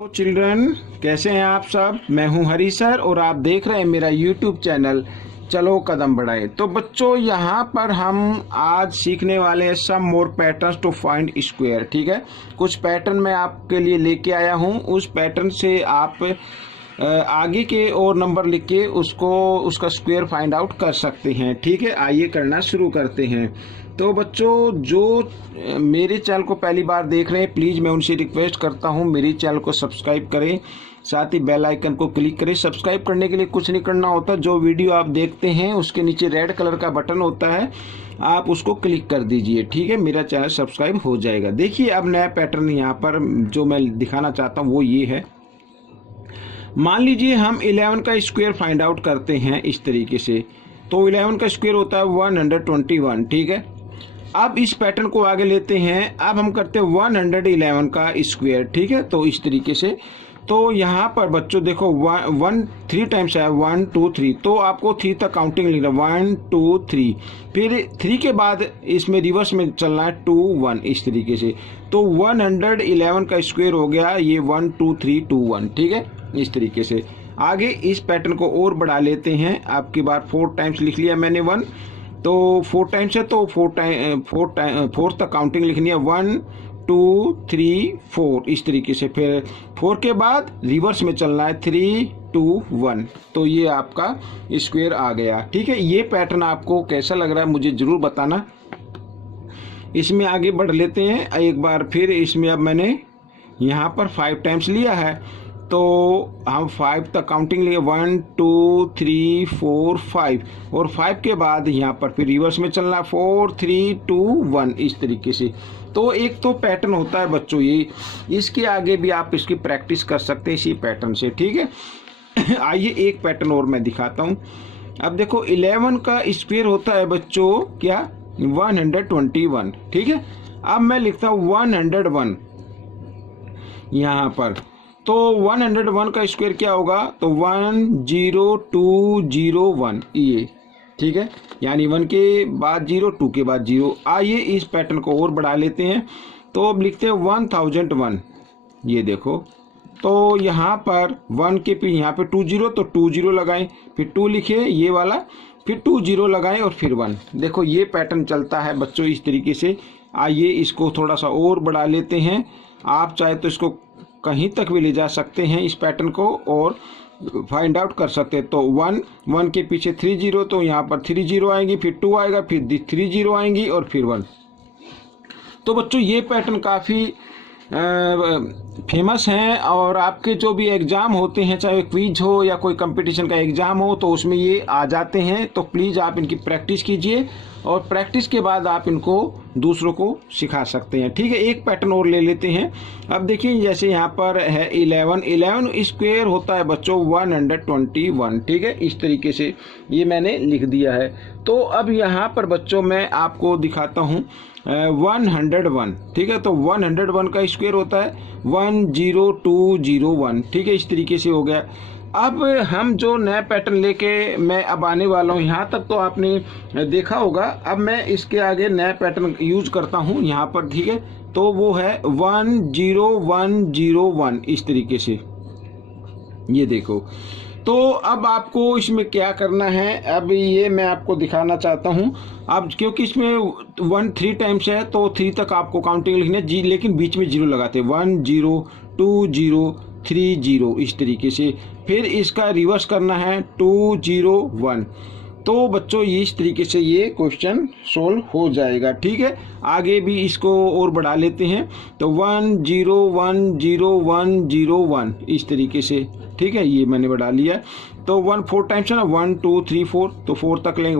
तो चिल्ड्रन, कैसे हैं आप सब। मैं हूं हरी सर और आप देख रहे हैं मेरा यूट्यूब चैनल चलो कदम बढ़ाए। तो बच्चों, यहाँ पर हम आज सीखने वाले हैं सम मोर पैटर्न्स टू फाइंड स्क्वायर। ठीक है, कुछ पैटर्न मैं आपके लिए लेके आया हूँ। उस पैटर्न से आप आगे के और नंबर लिख के उसका स्क्वायर फाइंड आउट कर सकते हैं। ठीक है, आइए करना शुरू करते हैं। तो बच्चों, जो मेरे चैनल को पहली बार देख रहे हैं, प्लीज़ मैं उनसे रिक्वेस्ट करता हूं मेरे चैनल को सब्सक्राइब करें, साथ ही बेल आइकन को क्लिक करें। सब्सक्राइब करने के लिए कुछ नहीं करना होता, जो वीडियो आप देखते हैं उसके नीचे रेड कलर का बटन होता है, आप उसको क्लिक कर दीजिए। ठीक है, मेरा चैनल सब्सक्राइब हो जाएगा। देखिए, अब नया पैटर्न यहाँ पर जो मैं दिखाना चाहता हूँ वो ये है। मान लीजिए हम 11 का स्क्वायर फाइंड आउट करते हैं इस तरीके से। तो 11 का स्क्वायर होता है 121। ठीक है, अब इस पैटर्न को आगे लेते हैं। अब हम करते हैं 111 का स्क्वायर। ठीक है, तो इस तरीके से। तो यहाँ पर बच्चों देखो, 1 3 टाइम्स है, 1 2 3। तो आपको 3 तक काउंटिंग लिखना, 1 2 3। फिर 3 के बाद इसमें रिवर्स में चलना है 2 1, इस तरीके से। तो 111 का स्क्वायर हो गया ये 1 2 3 2 1। ठीक है, इस तरीके से। आगे इस पैटर्न को और बढ़ा लेते हैं। आपकी बार 4 टाइम्स लिख लिया मैंने 1, तो 4 टाइम्स है तो 4 तक काउंटिंग लिखनी है, 1 2 3 4, इस तरीके से। फिर 4 के बाद रिवर्स में चलना है 3 2 1। तो ये आपका स्क्वायर आ गया। ठीक है, ये पैटर्न आपको कैसा लग रहा है मुझे जरूर बताना। इसमें आगे बढ़ लेते हैं एक बार फिर। इसमें अब मैंने यहाँ पर 5 टाइम्स लिया है, तो हम 5 तक काउंटिंग लिए, 1 2 3 4 5। और 5 के बाद यहाँ पर फिर रिवर्स में चलना 4 3 2 1, इस तरीके से। तो एक तो पैटर्न होता है बच्चों ये, इसके आगे भी आप इसकी प्रैक्टिस कर सकते हैं इसी पैटर्न से। ठीक है, आइए एक पैटर्न और मैं दिखाता हूँ। अब देखो, 11 का स्क्वायर होता है बच्चों क्या, 121। ठीक है, अब मैं लिखता हूँ 101 यहाँ पर। तो 101 का स्क्वायर क्या होगा, तो 10201 ये। ठीक है, यानी 1 के बाद 0, 2 के बाद 0। आइए इस पैटर्न को और बढ़ा लेते हैं। तो अब लिखते हैं 1001। ये देखो, तो यहाँ पर 1 के फिर यहाँ पे 20, तो 20 लगाएं, फिर 2 लिखे ये वाला, फिर 20 लगाएं और फिर 1। देखो, ये पैटर्न चलता है बच्चों इस तरीके से। आइए इसको थोड़ा सा और बढ़ा लेते हैं। आप चाहे तो इसको कहीं तक भी ले जा सकते हैं इस पैटर्न को और फाइंड आउट कर सकते हैं। तो 1 के पीछे 30, तो यहाँ पर 30 आएंगी, फिर 2 आएगा, फिर 30 आएंगी और फिर 1। तो बच्चों, ये पैटर्न काफ़ी फेमस हैं और आपके जो भी एग्ज़ाम होते हैं, चाहे क्विज हो या कोई कंपटीशन का एग्ज़ाम हो, तो उसमें ये आ जाते हैं। तो प्लीज़ आप इनकी प्रैक्टिस कीजिए और प्रैक्टिस के बाद आप इनको दूसरों को सिखा सकते हैं। ठीक है, एक पैटर्न और ले लेते हैं। अब देखिए, जैसे यहाँ पर है 11 स्क्वायर होता है बच्चों 121। ठीक है, इस तरीके से ये मैंने लिख दिया है। तो अब यहाँ पर बच्चों मैं आपको दिखाता हूँ 101। ठीक है, तो 101 का स्क्वायर होता है 10201। ठीक है, इस तरीके से हो गया। अब हम जो नया पैटर्न लेके मैं अब आने वाला हूँ, यहाँ तक तो आपने देखा होगा। अब मैं इसके आगे नया पैटर्न यूज करता हूँ यहाँ पर। ठीक है, तो वो है 10101, इस तरीके से। ये देखो, तो अब आपको इसमें क्या करना है, अब ये मैं आपको दिखाना चाहता हूँ। अब क्योंकि इसमें 1 3 टाइम्स है, तो 3 तक आपको काउंटिंग लिखनी है जी, लेकिन बीच में 0 लगाते हैं, 1 0 2 0 3 0, इस तरीके से। फिर इसका रिवर्स करना है 2 0 1। तो बच्चों, ये इस तरीके से ये क्वेश्चन सोल्व हो जाएगा। ठीक है, आगे भी इसको और बढ़ा लेते हैं। तो 1 0 1 0 1 0 1, इस तरीके से। ठीक है, ये मैंने बढ़ा लिया। तो 1 4 टाइम्स है ना, 1 2 3 4, तो 4 तक लेंगे।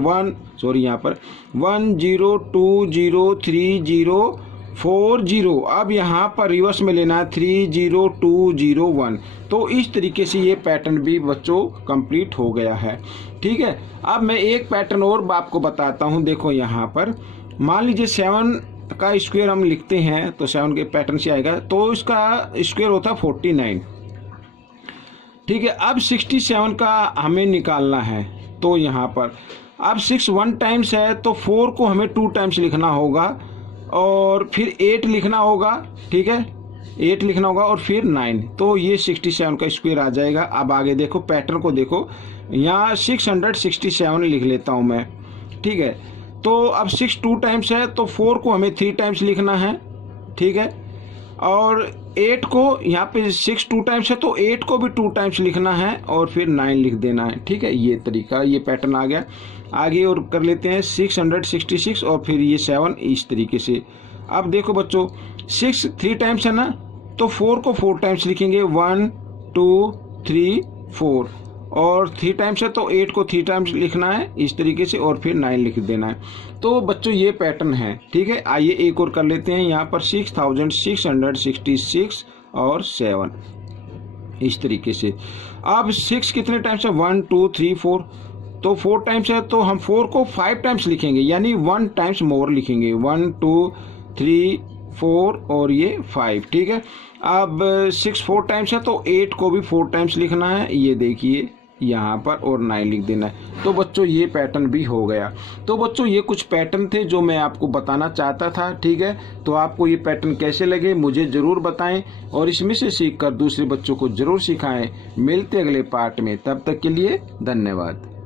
यहाँ पर 1 0 2 0 3 0 4 0। अब यहाँ पर रिवर्स में लेना है 3 0 2 0 1। तो इस तरीके से ये पैटर्न भी बच्चों कंप्लीट हो गया है। ठीक है, अब मैं एक पैटर्न और आपको बताता हूँ। देखो, यहाँ पर मान लीजिए 7 का स्क्वायर हम लिखते हैं, तो 7 के पैटर्न से आएगा, तो इसका स्क्वायर होता है 49। ठीक है, अब 67 का हमें निकालना है। तो यहाँ पर अब 6 1 टाइम्स है, तो 4 को हमें 2 टाइम्स लिखना होगा और फिर 8 लिखना होगा। ठीक है, 8 लिखना होगा और फिर 9, तो ये 67 का स्क्वायर आ जाएगा। अब आगे देखो, पैटर्न को देखो, यहाँ 667 लिख लेता हूँ मैं, ठीक है। तो अब 6 2 टाइम्स है, तो 4 को हमें 3 टाइम्स लिखना है, ठीक है। और 8 को, यहाँ पे 6 2 टाइम्स है तो 8 को भी 2 टाइम्स लिखना है और फिर 9 लिख देना है, ठीक है। ये तरीका, ये पैटर्न आ गया। आगे और कर लेते हैं 666 और फिर ये 7, इस तरीके से। अब देखो बच्चों, 6 3 टाइम्स है ना, तो 4 को 4 टाइम्स लिखेंगे, 1 2 3 4, और 3 टाइम्स है तो 8 को 3 टाइम्स लिखना है इस तरीके से और फिर 9 लिख देना है। तो बच्चों ये पैटर्न है, ठीक है। आइए एक और कर लेते हैं, यहाँ पर 6666 और 7, इस तरीके से। अब 6 कितने टाइम्स है, 1 2 3 4, तो 4 टाइम्स है तो हम 4 को 5 टाइम्स लिखेंगे, यानी 1 टाइम्स मोर लिखेंगे, 1 2 3 4 और ये 5, ठीक है। अब 6 4 टाइम्स है तो 8 को भी 4 टाइम्स लिखना है, ये देखिए यहाँ पर, और 9 लिख देना है। तो बच्चों ये पैटर्न भी हो गया। तो बच्चों ये कुछ पैटर्न थे जो मैं आपको बताना चाहता था, ठीक है। तो आपको ये पैटर्न कैसे लगे मुझे ज़रूर बताएं और इसमें से सीखकर दूसरे बच्चों को ज़रूर सिखाएं। मिलते अगले पार्ट में, तब तक के लिए धन्यवाद।